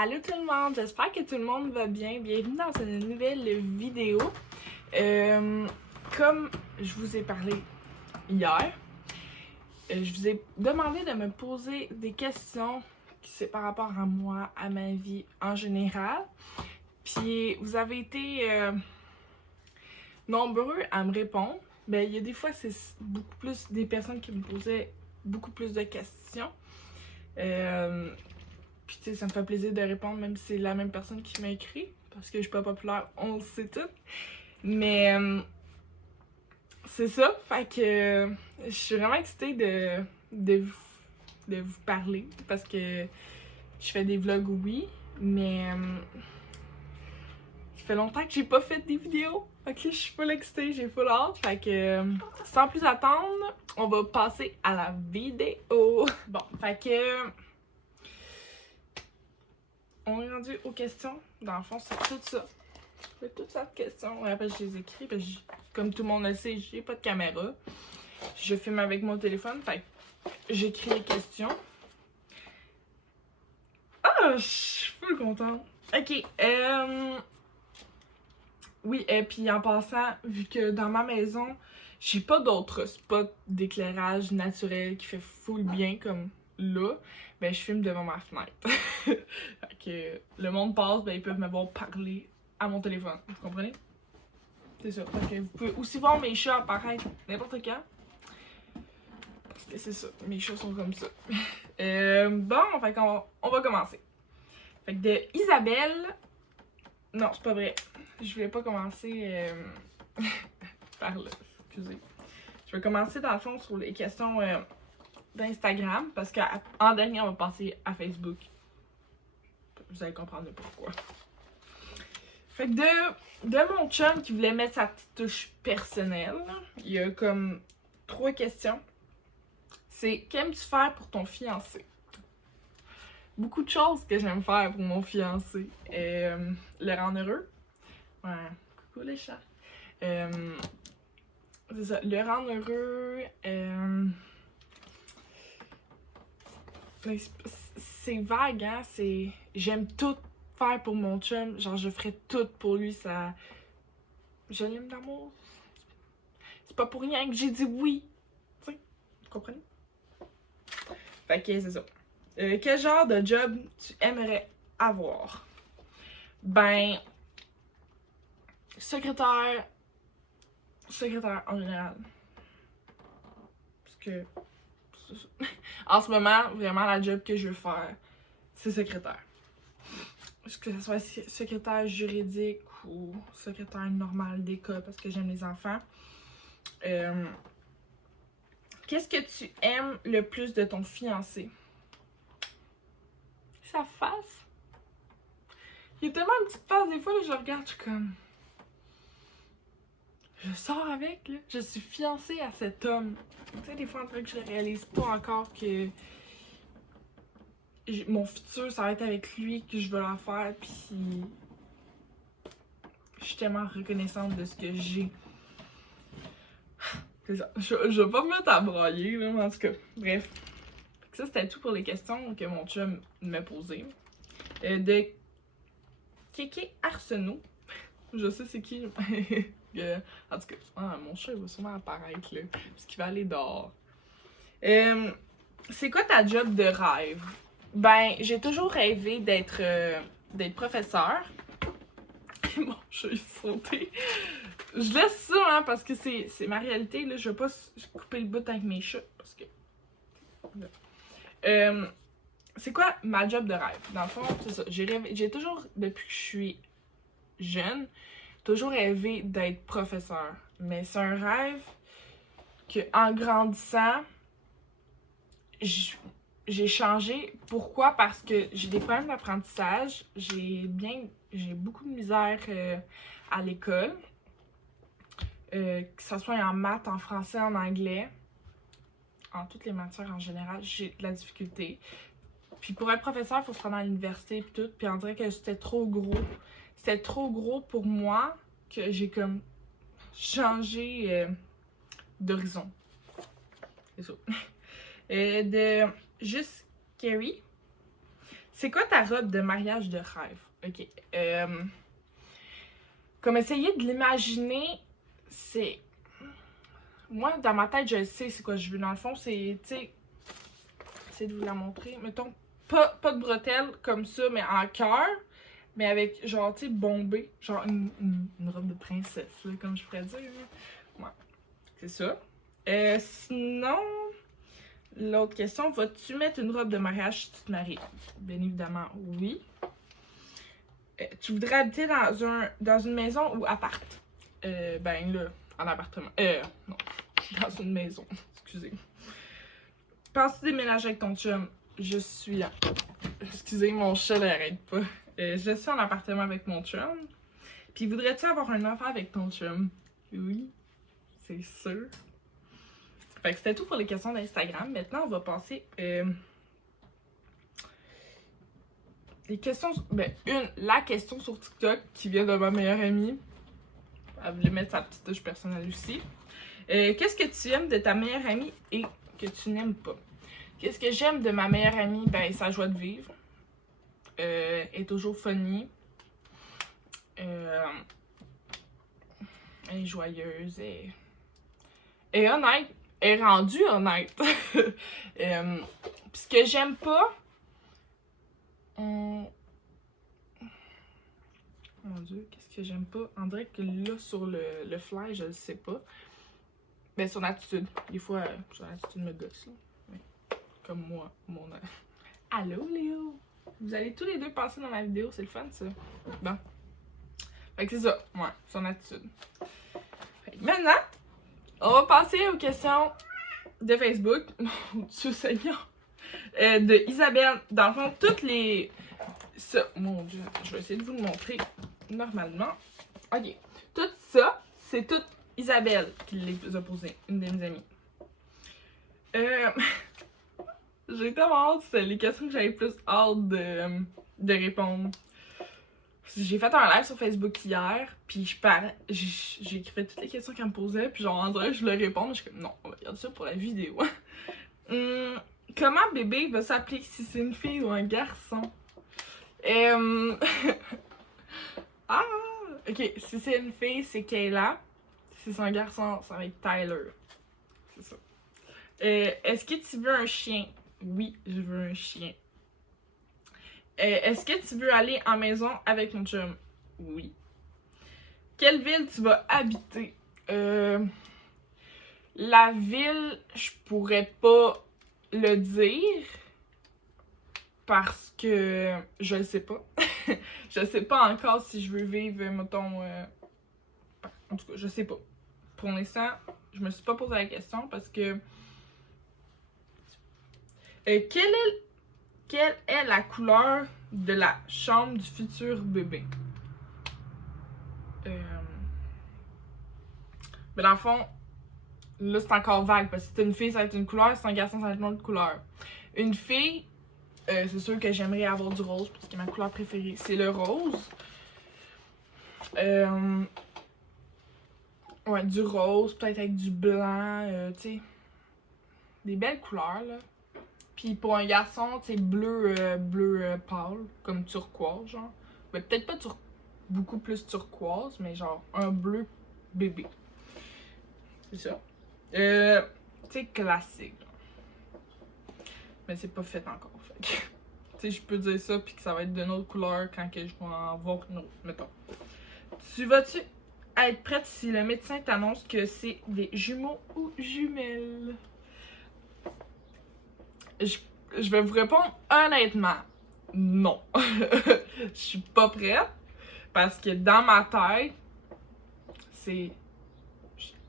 Allô tout le monde, j'espère que tout le monde va bien. Bienvenue dans une nouvelle vidéo. Comme je vous ai parlé hier, je vous ai demandé de me poser des questions qui c'est par rapport à moi, à ma vie en général. Puis vous avez été nombreux à me répondre. Ben, il y a des fois, c'est beaucoup plus des personnes qui me posaient beaucoup plus de questions. Puis tu sais, ça me fait plaisir de répondre même si c'est la même personne qui m'a écrit. Parce que je suis pas populaire, on le sait tout. Mais c'est ça, fait que je suis vraiment excitée de vous parler. Parce que je fais des vlogs, oui, mais ça fait longtemps que j'ai pas fait des vidéos. Fait que je suis full excitée, j'ai full hâte. Fait que sans plus attendre, on va passer à la vidéo. Bon, fait que on est rendu aux questions. Dans le fond, c'est tout ça. C'est toutes sortes de questions. Ouais, après, je les écris. Parce que comme tout le monde le sait, j'ai pas de caméra. Je filme avec mon téléphone. Fait que j'écris les questions. Ah, je suis full contente. Ok. Oui, et puis en passant, vu que dans ma maison, j'ai pas d'autres spots d'éclairage naturel qui fait full bien comme là, ben je filme devant ma fenêtre. Fait que le monde passe, ben ils peuvent me voir parler à mon téléphone. Vous comprenez? C'est ça. Fait que vous pouvez aussi voir mes chats apparaître n'importe quand. Parce que c'est ça, mes chats sont comme ça. Bon, fait qu'on va commencer. Fait que de Isabelle. Non, c'est pas vrai. Je voulais pas commencer par là. Excusez. Je vais commencer dans le fond sur les questions d'Instagram parce qu'en dernier, on va passer à Facebook. Vous allez comprendre pourquoi. Fait que de mon chum qui voulait mettre sa petite touche personnelle, il y a comme 3 questions. C'est qu'aimes-tu faire pour ton fiancé? Beaucoup de choses que j'aime faire pour mon fiancé. Le rendre heureux. Ouais, coucou les chats. C'est ça, le rendre heureux. C'est vague, hein? J'aime tout faire pour mon chum. Genre, je ferais tout pour lui. Ça. Je l'aime d'amour. C'est pas pour rien que j'ai dit oui. Tu sais, vous comprenez? Fait que c'est ça. Quel genre de job tu aimerais avoir? Ben, secrétaire en général. Parce que en ce moment, vraiment la job que je veux faire, c'est secrétaire. Que ce soit secrétaire juridique ou secrétaire normal d'école parce que j'aime les enfants. Qu'est-ce que tu aimes le plus de ton fiancé? Sa face. Il y a tellement une petite face, des fois, là, je regarde, je suis comme. Je sors avec, là. Je suis fiancée à cet homme. Tu sais, des fois, en fait, que je réalise pas encore que mon futur, ça va être avec lui que je veux la faire, puis je suis tellement reconnaissante de ce que j'ai. C'est ça. Je vais pas me mettre à broyer, là, mais en tout cas, bref. Ça, c'était tout pour les questions que mon chum m'a posées. De Kéké Arsenault. Je sais c'est qui. En tout cas, mon chat il va sûrement apparaître là, parce qu'il va aller dehors. C'est quoi ta job de rêve? Ben, j'ai toujours rêvé d'être professeur. Mon chat il sauté. Je laisse ça, hein, parce que c'est ma réalité. Là. Je vais pas couper le bout avec mes chats, parce que... c'est quoi ma job de rêve? Dans le fond, c'est ça. J'ai toujours, depuis que je suis jeune, toujours rêvé d'être professeur. Mais c'est un rêve que, en grandissant, j'ai changé. Pourquoi? Parce que j'ai des problèmes d'apprentissage. J'ai beaucoup de misère à l'école. Que ce soit en maths, en français, en anglais. En toutes les matières en général, j'ai de la difficulté. Puis pour être professeur, il faut se rendre à l'université et tout. Puis on dirait que c'était trop gros. C'était trop gros pour moi que j'ai comme changé d'horizon. C'est ça. De Juste Carrie. C'est quoi ta robe de mariage de rêve? Ok. Comme essayer de l'imaginer, c'est... Moi, dans ma tête, je sais c'est quoi je veux. Dans le fond, c'est, tu sais... J'essaie de vous la montrer. Mettons, pas de bretelles comme ça, mais en cœur. Mais avec, genre, tu sais, bombé. Genre une robe de princesse, là, comme je pourrais dire. Ouais. C'est ça. Sinon... L'autre question, vas-tu mettre une robe de mariage si tu te maries? Bien évidemment, oui. Tu voudrais habiter dans une maison ou appart? Ben là, en appartement. Non, dans une maison. Excusez. Penses-tu déménager avec ton chum? Je suis là. Excusez, mon chat n'arrête pas. Je suis en appartement avec mon chum. Puis voudrais-tu avoir un enfant avec ton chum? Oui, c'est sûr. Fait que c'était tout pour les questions d'Instagram. Maintenant, on va passer les questions. Ben, la question sur TikTok qui vient de ma meilleure amie. Elle voulait mettre sa petite touche personnelle aussi. Qu'est-ce que tu aimes de ta meilleure amie et que tu n'aimes pas? Qu'est-ce que j'aime de ma meilleure amie? Ben, sa joie de vivre. Elle est toujours funny. Elle est joyeuse. Elle est honnête. Elle est rendue honnête. Pis ce que j'aime pas... Mon Dieu, qu'est-ce que j'aime pas? On dirait que là, sur le fly, je le sais pas. Ben, son attitude. Des fois, son attitude me gosse, là. Ouais. Comme moi, Allô, Léo? Vous allez tous les deux passer dans ma vidéo, c'est le fun, ça. Bon. Fait que c'est ça, ouais, son attitude. Fait que maintenant... On va passer aux questions de Facebook. Mon Dieu Seigneur. De Isabelle. Dans le fond, toutes les... Ça, mon Dieu, je vais essayer de vous le montrer normalement. Ok. Tout ça, c'est toute Isabelle qui les a posées. Une de mes amies. J'ai tellement hâte. C'est les questions que j'avais plus hâte de répondre. J'ai fait un live sur Facebook hier, puis j'écrivais toutes les questions qu'elle me posait, puis genre, en vrai, je voulais répondre, je suis comme, non, on va regarder ça pour la vidéo. Comment bébé va s'appeler si c'est une fille ou un garçon? Ah! Ok, si c'est une fille, c'est Kayla. Si c'est un garçon, ça va être Tyler. C'est ça. Est-ce que tu veux un chien? Oui, je veux un chien. Est-ce que tu veux aller en maison avec mon chum? Oui. Quelle ville tu vas habiter? La ville, je pourrais pas le dire parce que je le sais pas. Je sais pas encore si je veux vivre, mettons... en tout cas, je sais pas. Pour l'instant, je me suis pas posé la question parce que... quelle est la couleur de la chambre du futur bébé? Mais dans le fond, là c'est encore vague parce que si c'est une fille, ça va être une couleur, si c'est un garçon, ça va être une autre couleur. Une fille, c'est sûr que j'aimerais avoir du rose parce que ma couleur préférée, c'est le rose. Ouais, du rose, peut-être avec du blanc, tu sais. Des belles couleurs, là. Puis pour un garçon, tu sais, bleu pâle, comme turquoise, genre. Mais peut-être pas beaucoup plus turquoise, mais genre un bleu bébé. C'est ça. Tu sais, classique. Mais c'est pas fait encore, fait. Tu sais, je peux dire ça, puis que ça va être d'une autre couleur quand que je vais en voir une autre, mettons. Tu vas-tu être prête si le médecin t'annonce que c'est des jumeaux ou jumelles? Je vais vous répondre honnêtement, non. Je suis pas prête parce que dans ma tête, c'est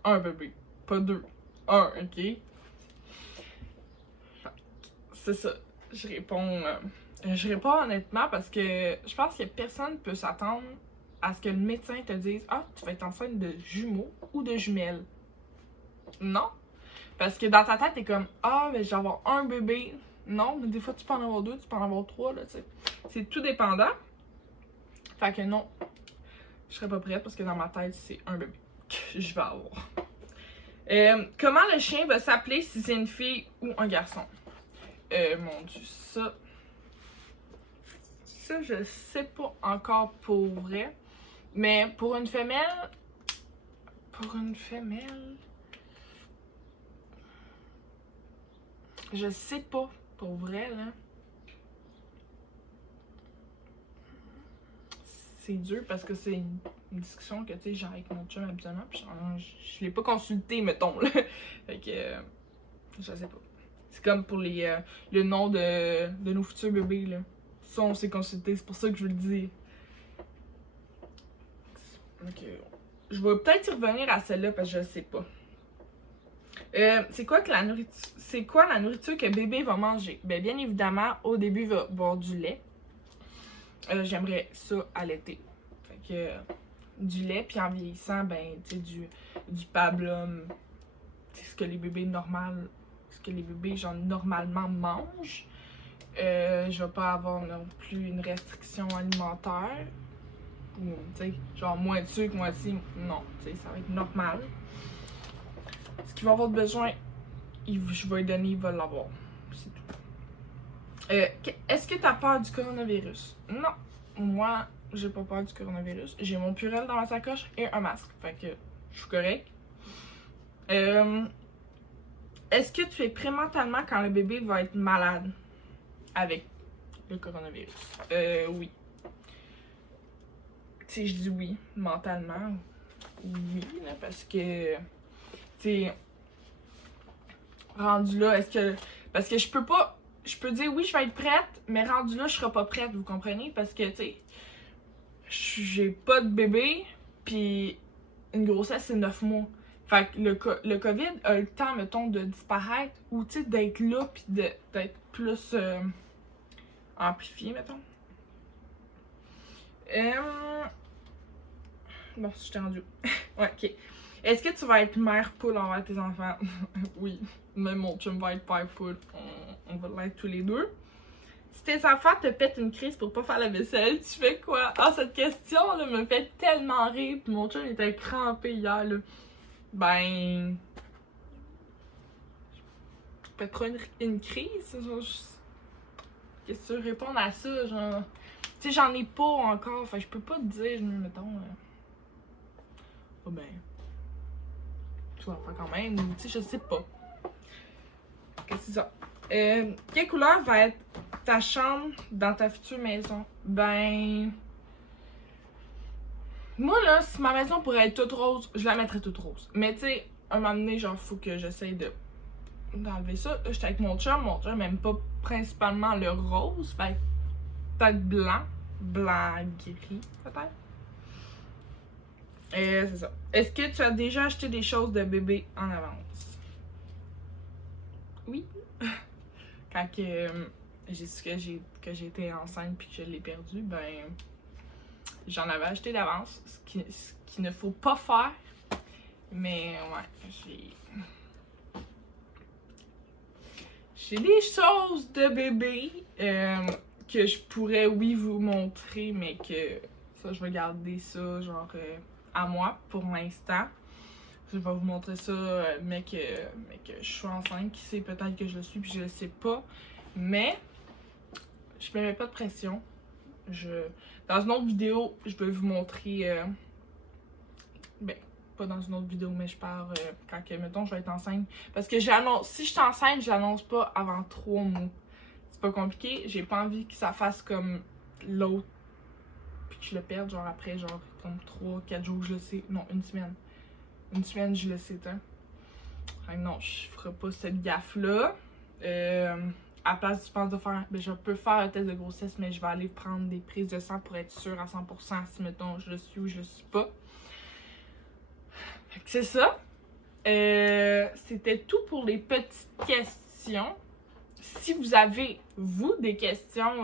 un bébé, pas deux. Un, ok? C'est ça. Je réponds honnêtement parce que je pense que personne peut s'attendre à ce que le médecin te dise « Ah, tu vas être enceinte de jumeaux ou de jumelles. » Non. Parce que dans ta tête, t'es comme « Ah, ben, je vais avoir un bébé. » Non, mais des fois, tu peux en avoir deux, tu peux en avoir trois, là, tu sais. C'est tout dépendant. Fait que non, je serais pas prête parce que dans ma tête, c'est un bébé que je vais avoir. Comment le chien va s'appeler si c'est une fille ou un garçon? Mon Dieu, ça... ça, je sais pas encore pour vrai. Mais pour une femelle... Je sais pas, pour vrai, là. C'est dur parce que c'est une discussion que, tu sais, j'ai avec mon chum habituellement, puis je l'ai pas consulté, mettons, là. Fait que, je sais pas. C'est comme pour le nom de nos futurs bébés, là. Ça, on s'est consulté, c'est pour ça que je vous le dis. Ok. Je vais peut-être y revenir à celle-là parce que je sais pas. C'est quoi la nourriture que bébé va manger? Ben, bien évidemment, au début, il va boire du lait. J'aimerais ça allaiter. Fait que du lait, puis en vieillissant, ben, tu sais, du pablum. C'est ce que les bébés genre normalement mangent. Je vais pas avoir non plus une restriction alimentaire. Ou, tu sais, genre moins de sucre, moins de non, tu sais, ça va être normal. Ce qu'il va avoir besoin, je vais lui donner, il va l'avoir. C'est tout. Est-ce que t'as peur du coronavirus? Non. Moi, j'ai pas peur du coronavirus. J'ai mon Purell dans ma sacoche et un masque. Fait que je suis correcte. Est-ce que tu es prêt mentalement quand le bébé va être malade avec le coronavirus? Oui. Tu sais, je dis oui, mentalement. Oui, là, parce que, tu sais, rendu là, est-ce que... Parce que je peux pas... Je peux dire oui, je vais être prête, mais rendu là, je serai pas prête, vous comprenez? Parce que, tu sais, j'ai pas de bébé, puis une grossesse, c'est 9 mois. Fait que le COVID a le temps, mettons, de disparaître, ou, tu sais, d'être là, puis d'être plus amplifié, mettons. Bon, je t'ai rendu. Ouais, ok. Est-ce que tu vas être mère poule envers tes enfants? Oui. Même mon chum va être père poule. On va l'être tous les deux. Si tes enfants te pètent une crise pour pas faire la vaisselle, tu fais quoi? Ah, cette question-là me fait tellement rire. Puis mon chum était crampé hier, là. Ben... Je pèterai une crise? Genre, qu'est-ce que tu veux répondre à ça? Genre... Tu sais, j'en ai pas encore. Fait que je peux pas te dire, mettons... Oh ben... Tu vas en faire quand même, ou tu sais, je sais pas. Qu'est-ce que c'est ça? Quelle couleur va être ta chambre dans ta future maison? Ben... Moi, là, si ma maison pourrait être toute rose, je la mettrais toute rose. Mais tu sais, un moment donné, genre, faut que j'essaye d'enlever ça. J'étais avec mon chum m'aime pas principalement le rose. Fait peut-être blanc gris, peut-être. C'est ça. Est-ce que tu as déjà acheté des choses de bébé en avance? Oui. Quand j'ai su que j'étais enceinte puis que je l'ai perdu, ben j'en avais acheté d'avance. Ce qu'il ne faut pas faire. Mais ouais, j'ai des choses de bébé que je pourrais, oui, vous montrer, mais que ça, je vais garder ça, genre, à moi pour l'instant. Je vais vous montrer ça, mais que je suis enceinte. Qui sait, peut-être que je le suis, puis je le sais pas. Mais, je me mets pas de pression. Dans une autre vidéo, je vais vous montrer... ben, pas dans une autre vidéo, mais je parle quand, mettons, je vais être enceinte. Parce que si je suis enceinte, je l'annonce pas avant 3 mois. C'est pas compliqué. J'ai pas envie que ça fasse comme l'autre. Puis que je le perde, genre après, genre, comme 3-4 jours, je le sais. Non, une semaine. Une semaine, je le sais, hein. Fait que non, je ferai pas cette gaffe-là. À la place, je pense de faire... Ben, je peux faire un test de grossesse, mais je vais aller prendre des prises de sang pour être sûre à 100% si, mettons, je le suis ou je le suis pas. Fait que c'est ça. C'était tout pour les petites questions. Si vous avez, vous, des questions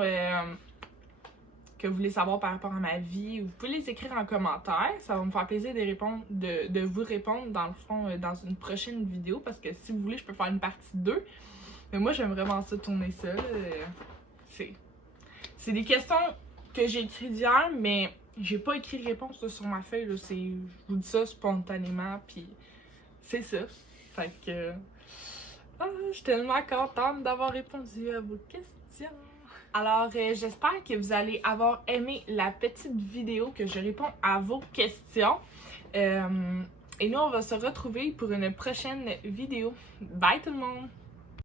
que vous voulez savoir par rapport à ma vie, vous pouvez les écrire en commentaire. Ça va me faire plaisir de vous répondre, dans le fond, dans une prochaine vidéo. Parce que si vous voulez, je peux faire une partie 2. Mais moi, j'aime vraiment ça, tourner ça. C'est des questions que j'ai écrites hier, mais j'ai pas écrit de réponse là, sur ma feuille. Là. Je vous dis ça spontanément, puis c'est ça. Fait que... je suis tellement contente d'avoir répondu à vos questions. Alors, j'espère que vous allez avoir aimé la petite vidéo que je réponds à vos questions. Et nous, on va se retrouver pour une prochaine vidéo. Bye tout le monde!